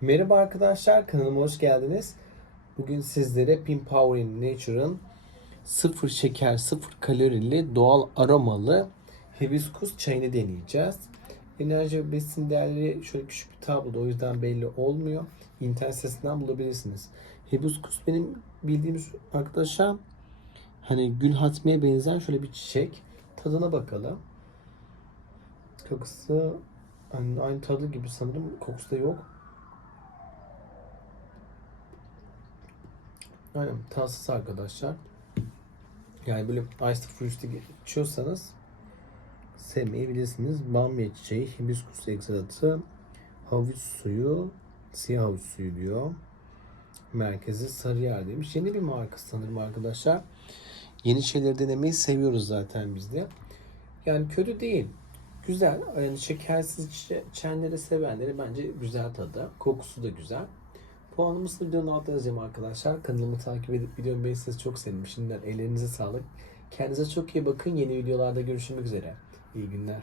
Merhaba arkadaşlar, kanalıma hoş geldiniz. Bugün sizlere Pin Power in Nature'ın sıfır şeker, sıfır kalorili, doğal aromalı hibiskus çayını deneyeceğiz. Enerji ve besin değerleri şöyle küçük bir tabloda o yüzden belli olmuyor. İnternet sitesinden bulabilirsiniz. Hibiskus benim bildiğimiz arkadaşlar hani gül hatmiye benzer şöyle bir çiçek. Tadına bakalım. Kokusu aynı, aynı tadı gibi sanırım. Kokusu da yok. Aynen tatsız arkadaşlar. Yani böyle iced fruity içiyorsanız sevmeyebilirsiniz. Bamya çiçeği, hibiskus egzatı, havuç suyu, siyah havuç suyu diyor. Merkezi Sarıyer demiş. Yeni bir marka sanırım arkadaşlar. Yeni şeyleri denemeyi seviyoruz zaten biz de. Yani kötü değil. Güzel. Yani şekersiz içenleri sevenleri bence güzel tadı. Kokusu da güzel. Puanımızı videonun altına yazacağım arkadaşlar. Kanalımı takip edip videomu beğenirseniz çok sevinirim. Şimdiden ellerinize sağlık. Kendinize çok iyi bakın. Yeni videolarda görüşmek üzere. İyi günler.